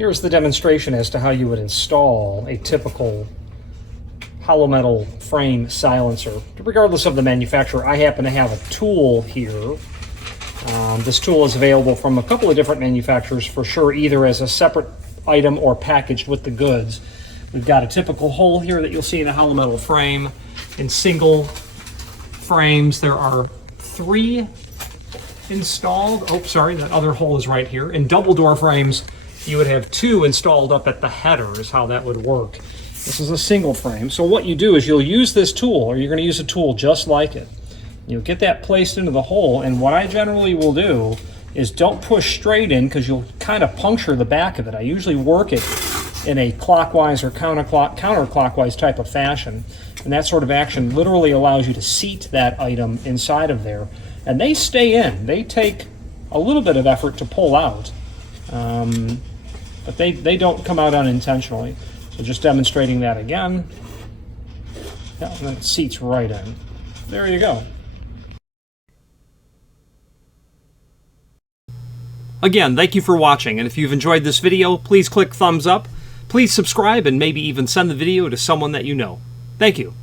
Here's the demonstration as to how you would install a typical hollow metal frame silencer. Regardless of the manufacturer, I happen to have a tool here. This tool is available from a couple of different manufacturers for sure, either as a separate item or packaged with the goods. We've got a typical hole here that you'll see in a hollow metal frame. In single frames, there are 3 installed. Oh, sorry, that other hole is right here. In double door frames, you would have 2 installed up at the header is how that would work. This is a single frame. So what you do is you'll use this tool, or you're going to use a tool just like it. You'll get that placed into the hole, and what I generally will do is don't push straight in because you'll kind of puncture the back of it. I usually work it in a clockwise or counterclockwise type of fashion, and that sort of action literally allows you to seat that item inside of there, and they stay in. They take a little bit of effort to pull out, but they don't come out unintentionally. So just demonstrating that again. Yeah, and then it seats right in. There you go. Again, thank you for watching, and if you've enjoyed this video, please click thumbs up, please subscribe, and maybe even send the video to someone that you know. Thank you.